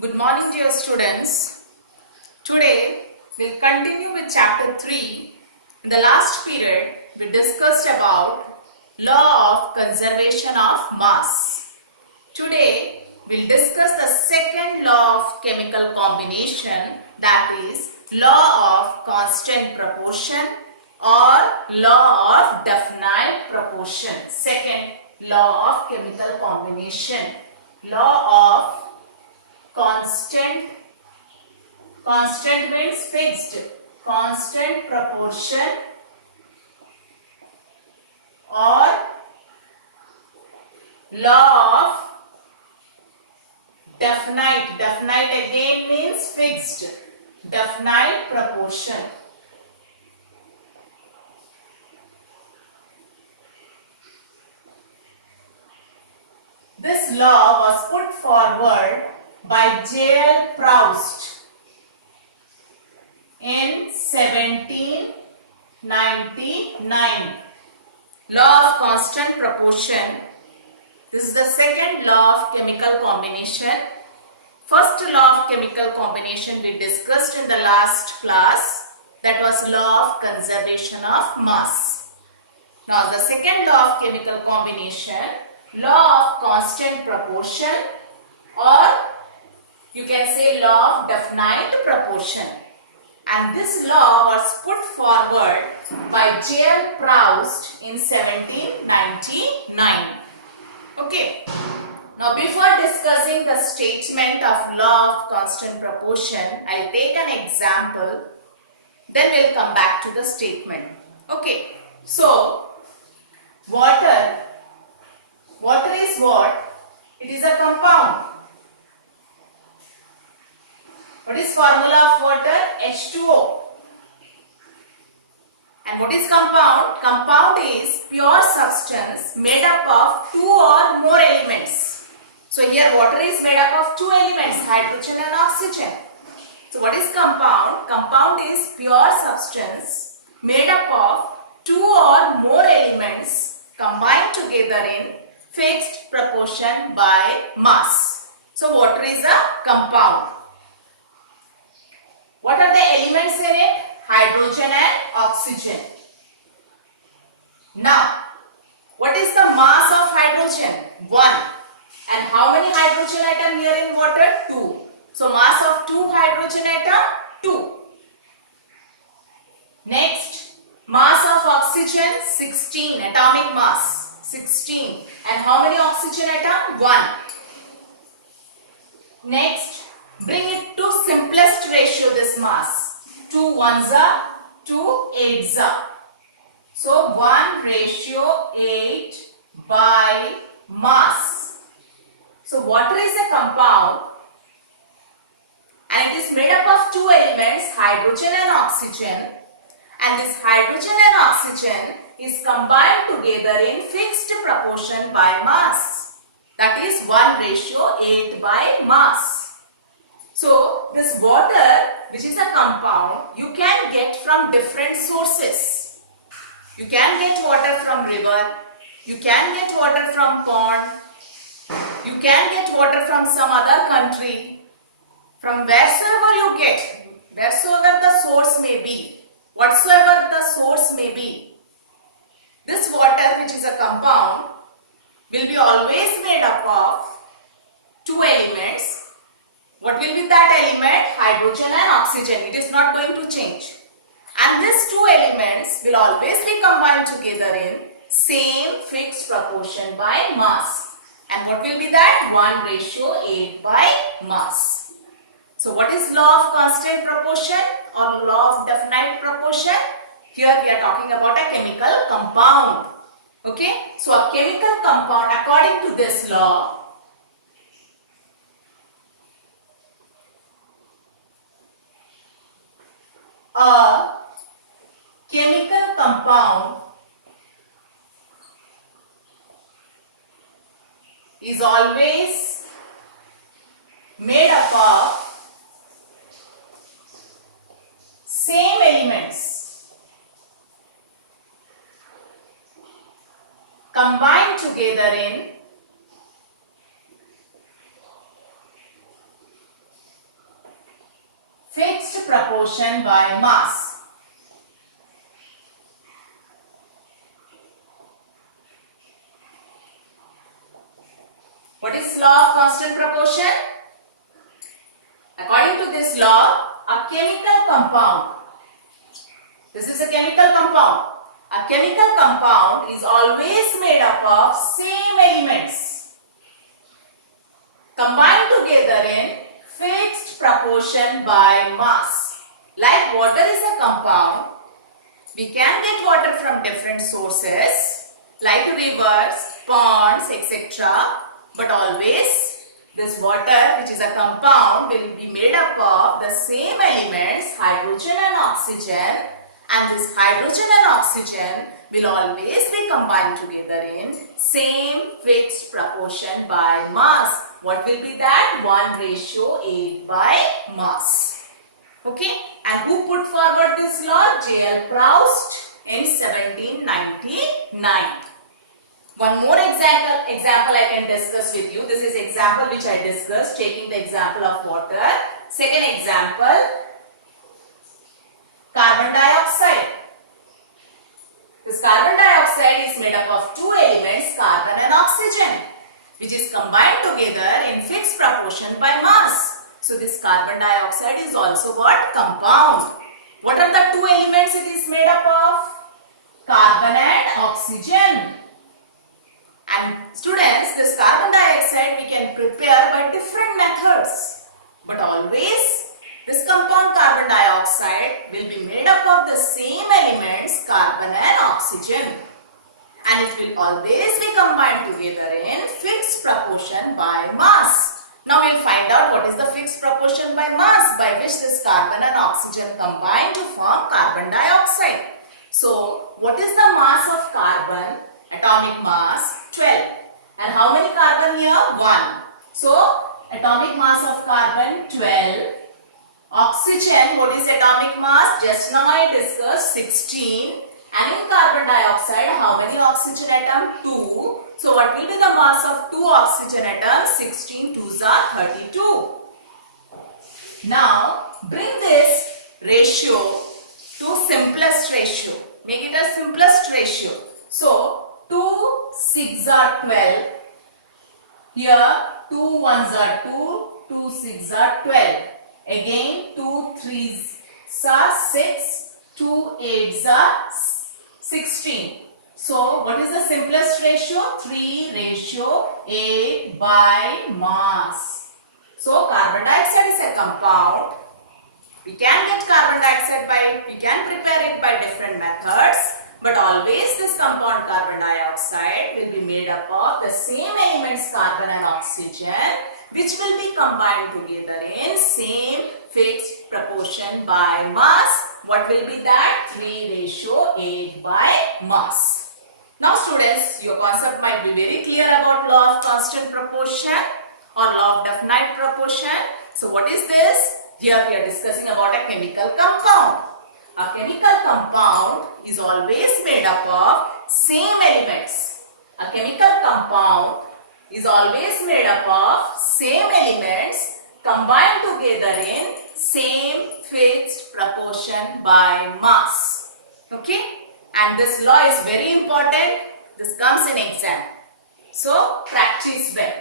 Good morning, dear students. Today we'll continue with chapter 3. In the last period, we discussed about law of conservation of mass. Today we'll discuss the second law of chemical combination, that is law of constant proportion or law of definite proportion. Second law of chemical combination, law of constant means fixed, constant proportion or law of definite again means fixed, definite proportion. This law was put forward by J.L. Proust in 1799. Law of constant proportion. This is the second law of chemical combination. First law of chemical combination we discussed in the last class, that was law of conservation of mass. Now the second law of chemical combination, law of constant proportion, or you can say law of definite proportion. And this law was put forward by J.L. Proust in 1799. Okay. Now before discussing the statement of law of constant proportion, I'll take an example. Then we'll come back to the statement. Okay. So, water is what? It is a compound. What is formula of water? H2O. And what is compound? Compound is pure substance made up of two or more elements. So here water is made up of two elements, hydrogen and oxygen. So what is compound? Compound is pure substance made up of two or more elements combined together in fixed proportion by mass. So water is a compound. What are the elements in it? Hydrogen and oxygen. Now, what is the mass of hydrogen? 1. And how many hydrogen atoms here in water? 2. So, mass of 2 hydrogen atom? 2. Next, mass of oxygen? 16. Atomic mass? 16. And how many oxygen atom? 1. Next, bring it to simplest ratio, this mass. 2 ones are 2 eights are. So 1:8 by mass. So water is a compound and it is made up of two elements, hydrogen and oxygen. And this hydrogen and oxygen is combined together in fixed proportion by mass. That is 1:8 by mass. So, this water, which is a compound, you can get from different sources. You can get water from river, you can get water from pond, you can get water from some other country, from wheresoever you get, wheresoever the source may be, whatsoever the source may be. This water, which is a compound, will be always made up of two elements. What will be that element? Hydrogen and oxygen. It is not going to change. And these two elements will always be combined together in same fixed proportion by mass. And what will be that? 1:8 by mass. So what is law of constant proportion or law of definite proportion? Here we are talking about a chemical compound. Okay. So a chemical compound, according to this law, a chemical compound is always made up of same elements combined together in proportion by mass. What is law of constant proportion? According to this law, a chemical compound, this is a chemical compound. A chemical compound is always made up of same elements combined together in fixed proportion by mass. Like water is a compound, we can get water from different sources like rivers, ponds, etc. But always this water, which is a compound, will be made up of the same elements, hydrogen and oxygen, and this hydrogen and oxygen will always be combined together in same fixed proportion by mass. What will be that? 1:8 by mass. Okay, and who put forward this law? J.L. Proust in 1799. One more example I can discuss with you. This is example which I discussed, taking the example of water. Second example, carbon dioxide. This carbon dioxide is made up of two elements, carbon and oxygen, which is combined together in fixed proportion by mass. So this carbon dioxide is also what? Compound. What are the two elements it is made up of? Carbon and oxygen. And students, this carbon dioxide we can prepare by different methods. But always this compound carbon dioxide will be made up of the same elements, carbon and oxygen. And it will always be combined together in fixed proportion by mass. Now we will find out what is the fixed proportion by mass by which this carbon and oxygen combine to form carbon dioxide. So what is the mass of carbon? Atomic mass 12. And how many carbon here? 1. So atomic mass of carbon 12. Oxygen, what is atomic mass? Just now I discussed 16. And in carbon dioxide, how many oxygen atoms? 2. So what will be the mass of 2 oxygen atoms? 16 2s are 32. Now bring this ratio to simplest ratio. Make it a simplest ratio. So 2 6s are 12. Here 2 1s are 2, 2 6s are 12. Again 2 3s are 6, 2 8s are 16. So what is the simplest ratio? 3:8 by mass. So carbon dioxide is a compound. We can get carbon dioxide we can prepare it by different methods. But always this compound carbon dioxide will be made up of the same elements, carbon and oxygen, which will be combined together in same fixed proportion by mass. What will be that? 3:8 by mass. Now students, your concept might be very clear about law of constant proportion or law of definite proportion. So what is this? Here we are discussing about a chemical compound. A chemical compound is always made up of same elements. A chemical compound is always made up of same elements combined together in same fixed proportion by mass. Okay? And this law is very important. This comes in exam. So practice well.